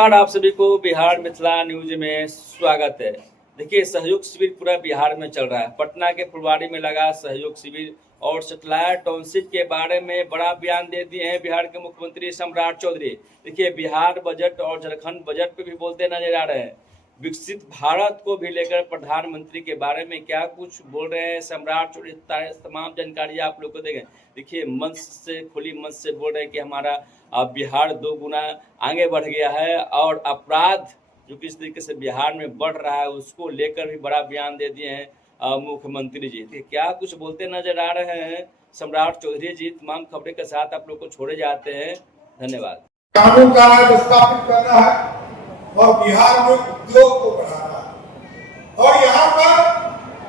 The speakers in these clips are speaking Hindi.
नमस्कार, आप सभी को बिहार मिथिला न्यूज में स्वागत है। देखिए, सहयोग शिविर पूरा बिहार में चल रहा है। पटना के फुलवारी में लगा सहयोग शिविर और सैटेलाइट टाउनशिप के बारे में बड़ा बयान दे दिए हैं बिहार के मुख्यमंत्री सम्राट चौधरी। देखिए, बिहार बजट और झारखंड बजट पे भी बोलते नजर आ रहे हैं। विकसित भारत को भी लेकर प्रधानमंत्री के बारे में क्या कुछ बोल रहे हैं सम्राट चौधरी, तमाम जानकारी आप लोग को देंगे। देखिए, मंच से खुली मंच से बोल रहे हैं कि हमारा बिहार 2 गुना आगे बढ़ गया है और अपराध जो किस तरीके से बिहार में बढ़ रहा है उसको लेकर भी बड़ा बयान दे दिए हैं मुख्यमंत्री जी। क्या कुछ बोलते नजर आ रहे हैं सम्राट चौधरी जी। तमाम खबरें के साथ आप लोग को छोड़े जाते हैं। धन्यवाद। कानून का राज स्थापित करना है और बिहार में उद्योग को बढ़ाना है और यहाँ पर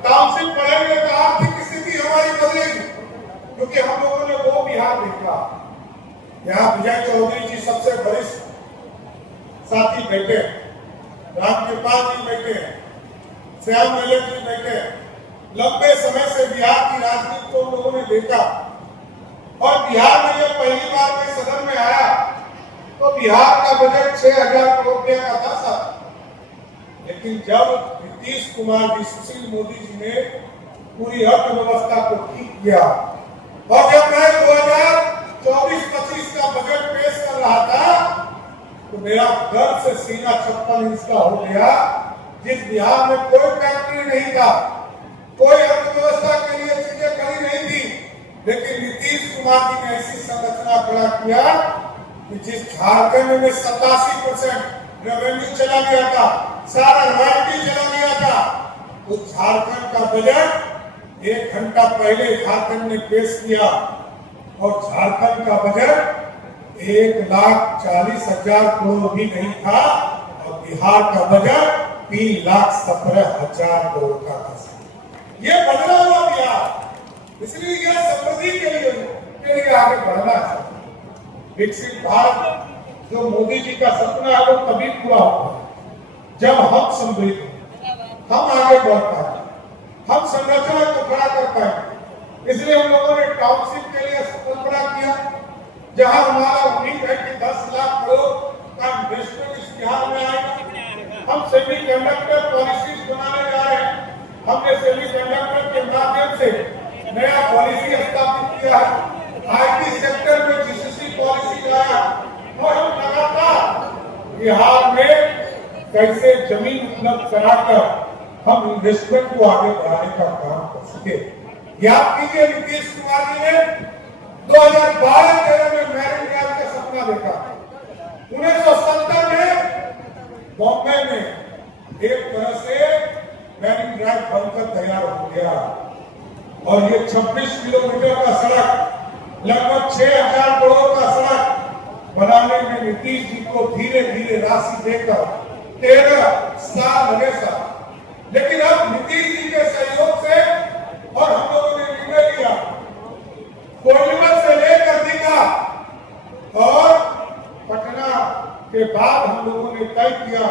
टाउनशिप बढ़ेंगे तो आर्थिक स्थिति हमारी बदलेगी, क्योंकि हम लोगों ने वो बिहार देखा। यहाँ विजय चौधरी जी सबसे वरिष्ठ साथी बैठे, रामकृपाल जी बैठे, श्याम मलिक जी बैठे। लंबे समय से बिहार की राजनीति को लोगों ने देखा और बिहार में जब पहली बार में सदन में आया तो बिहार का बजट 6,000 करोड़ रुपए का था सर। लेकिन जब नीतीश कुमार जी, सुशील मोदी जी ने पूरी अर्थव्यवस्था को ठीक किया और जब मैं 2024-25 का बजट पेश कर रहा था तो मेरा गर्व से सीना 56 इंच का हो गया। जिस बिहार में कोई फैक्ट्री नहीं था, कोई अर्थव्यवस्था के लिए चीजें खड़ी नहीं थी, लेकिन नीतीश कुमार जी ने ऐसी संरचना खड़ा किया कि जिस झारखंड में 87% रेवेन्यू चला गया था, सारा रॉयल्टी चला गया था, उस झारखंड का बजट 1 घंटा पहले झारखंड ने पेश किया और झारखंड का बजट 1,40,000 करोड़ भी नहीं था और बिहार का बजट 3,17,000 करोड़ का था। ये बदला हुआ बिहार, इसलिए यह समृद्धि के लिए आगे बढ़ना है। विकसित भारत जो मोदी जी का सपना है वो तभी पूरा होगा जब हम समृद्ध, हम आगे बढ़ पाए, हम संरचना को खड़ा कर पाए। इसलिए हम लोगों ने टाउनशिप के लिए कल्पना किया, जहां हमारा उम्मीद है कि 10 लाख करोड़ का इन्वेस्टमेंट इस बिहार में आएगा। हम सेमीकंडक्टर पॉलिसीज बनाने जा रहे हैं। हमने सेमीकंडक्टर के माध्यम से नया पॉलिसी स्थापित किया है। आईटी सेक्टर में जीसीसी पॉलिसी लाया और हम लगातार बिहार में कैसे जमीन उपलब्ध कराकर हम इन्वेस्टमेंट को आगे बढ़ाने का काम कर सके। याद कीजिए, नीतीश कुमार जी ने 2012-13 में मैरिन ड्राइव का सपना देखा। 1970 में बॉम्बे में एक तरह से मैरिन ड्राइव बनकर तैयार हो गया और ये 26 किलोमीटर का सड़क, लगभग 6,000 करोड़ का सड़क बनाने में नीतीश जी को धीरे धीरे राशि देकर 13 साल लगे सर। लेकिन अब नीतीश जी के सहयोग से और हम लोगों ने निर्णय लिया, कोयलवर से लेकर दीघा और पटना के बाद हम लोगों ने तय किया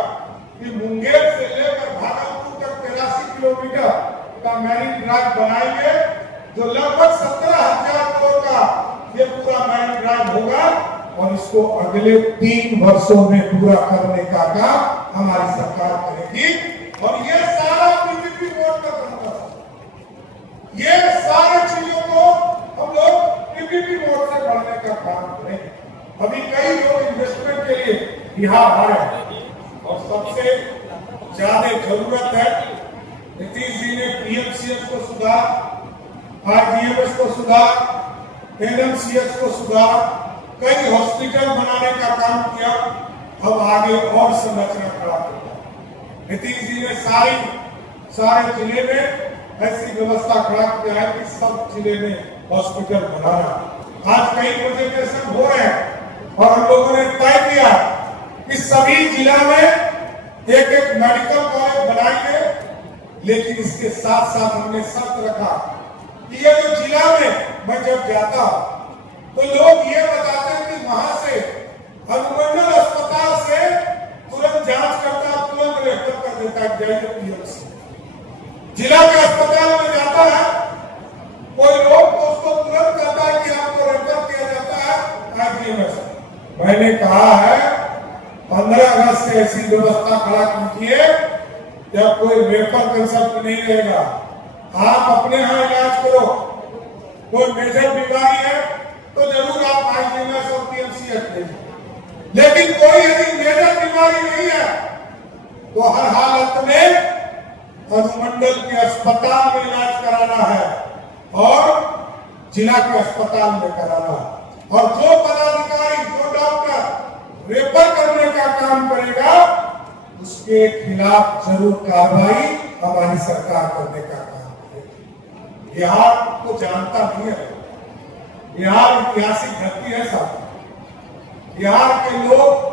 कि मुंगेर से लेकर भागलपुर तक 83 किलोमीटर का मैरिन ड्राइव बनाएंगे, जो लगभग 17,000 करोड़ का ये पूरा मैरिन ड्राइव होगा और इसको अगले 3 वर्षों में पूरा करने का काम हमारी सरकार करेगी। और ये सारा पीपीपी बोर्ड का काम है। ये सारे चीजों को हम लोग पीपीपी बोर्ड से बढ़ने का काम करेंगे। अभी कई लोग इन्वेस्टमेंट के लिए बिहार आ रहे हैं और सबसे ज्यादा जरूरत है नीतीश जी ने पीएमसीएच को सुधार, आईजीएमएस को सुधार, एनएमसीएच को सुधार, कई हॉस्पिटल बनाने का काम किया। अब आगे और संरचना खड़ा करना। नीतीश जी ने सारे जिले में ऐसी व्यवस्था खड़ा किया है कि सब जिले में हॉस्पिटल बनाना। आज कई प्रेजेंटेशन हो रहे हैं और हम लोगों ने तय किया कि सभी जिला में एक मेडिकल कॉलेज बनाएंगे। लेकिन इसके साथ साथ हमने शर्त रखा कि ये जो जिला में मैं जब जाता तो लोग ये बताते हैं कि वहां से अनुमंडल अस्पताल से तुरंत जांच करता, तुरंत रेफर कर देता है पीएमसी। जिला के अस्पताल में जाता है कोई लोग तो उसको तुरंत कहता है कि आपको रेफर किया जाता है आईजीएमएस। मैंने कहा है 15 अगस्त से ऐसी व्यवस्था खड़ा कीजिए जब कोई रेफर कंसल्ट नहीं रहेगा। आप अपने यहाँ इलाज करो। कोई मेजर बीमारी है तो जरूर आप आईजीएमएस और पीएमसीएच ले, लेकिन कोई यदि मेजर बीमारी नहीं है तो हर हालत में अनुमंडल के अस्पताल में इलाज कराना है और जिला के अस्पताल में कराना है। और जो पदाधिकारी, जो डॉक्टर रेफर करने का काम करेगा उसके खिलाफ जरूर कार्रवाई हमारी सरकार करने का काम करेगी। बिहार को जानता नहीं है, बिहार ऐतिहासिक धरती है साहब। बिहार के लोग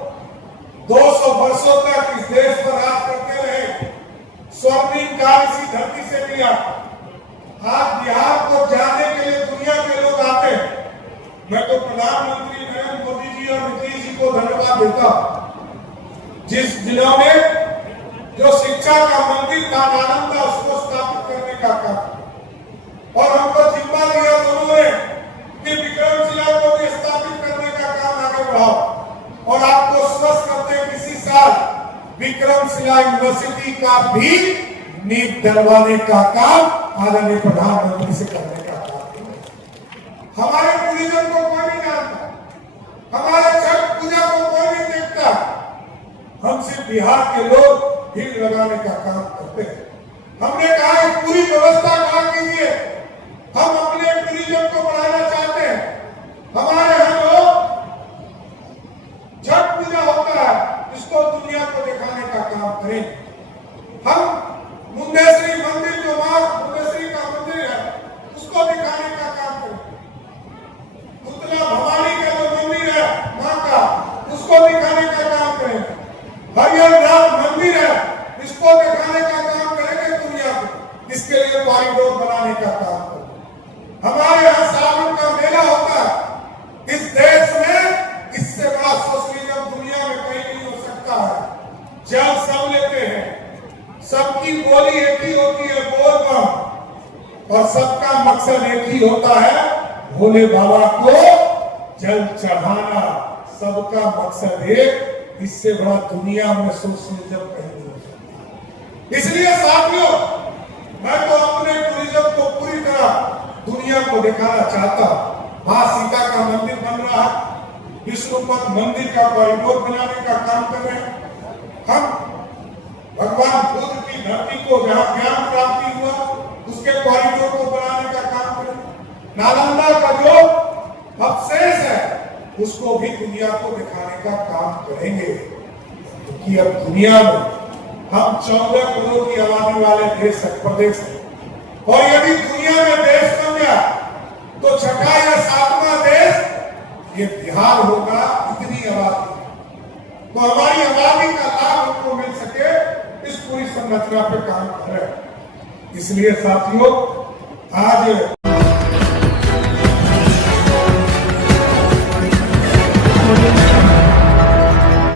200 वर्षों तक इस देश पर राज करते रहे। स्वर्णिम काल इसी धरती से लिया। आज बिहार को जानने के लिए दुनिया के लोग आते हैं। मैं तो प्रधानमंत्री नरेंद्र मोदी जी और नीतीश जी को धन्यवाद देता हूं। जिस जिलों में जो शिक्षा का मंदिर था, नालंदा, उसको स्थापित करने का काम, और हमको जिम्मा दिया दोनों ने कि विक्रमशिला को भी स्थापित करने का काम आगे बढ़ाओ। और आपको स्वस्थ करते हैं किसी साल विक्रमशिला यूनिवर्सिटी का भी नींव डलवाने का काम आदरणीय प्रधानमंत्री से करने का काम। हमारे टूरिज्म को कोई नहीं जानता, हमारे छठ पूजा को कोई नहीं देखता। हम सिर्फ बिहार के लोग भीड़ लगाने का काम करते हैं। हमने कहा है पूरी व्यवस्था खड़ा कीजिए। हम अपने टूरिज्म को बढ़ाना चाहते हैं। हमारे यहाँ लोग छठ पूजा होता है, इसको दुनिया को दिखाने का काम करें। हम मुंडेश्वरी मंदिर, जो मां मुंडेश्वरी का मंदिर है, उसको दिखाने का काम करें। उत्तला भवानी का जो मंदिर है मां का, उसको दिखाने का काम करें। हरिहरनाथ मंदिर है, इसको दिखाने का काम करेंगे दुनिया को। इसके लिए कॉरिडोर बनाने का काम करें। हमारे यहाँ सावन का मेला होता है। इस देश में इससे बड़ा सोशलिज्म दुनिया में कहीं नहीं हो सकता है। जल सब लेते हैं, सबकी बोली एक ही होती है, बोल बम, और सबका मकसद एक ही होता है, भोले बाबा को जल चढ़ाना। सबका मकसद एक। इससे बड़ा दुनिया में सोशलिज्म कहीं नहीं हो सकता। इसलिए साथियों, मैं तो अपने टूरिज्म को पूरी तरह दुनिया को दिखाना चाहता हूं। मां सीता का मंदिर बन रहा है, विष्णुपद मंदिर का कॉरिडोर बनाने का काम कर रहे हैं। हम भगवान बुद्ध की धरती को जहां ज्ञान प्राप्ति हुआ, उसके कॉरिडोर को बनाने का काम करें। नालंदा का जो अवशेष है, उसको भी दुनिया को दिखाने का काम करेंगे। क्योंकि अब दुनिया में हम 14 करोड़ की आबादी वाले प्रदेश हैं, और यदि दुनिया में देश बन गया तो छठा या 7वां देश ये बिहार होगा। इतनी आबादी, तो हमारी आबादी का लाभ हमको मिल सके, इस पूरी संरचना पे काम कर रहे हैं। इसलिए साथियों, आज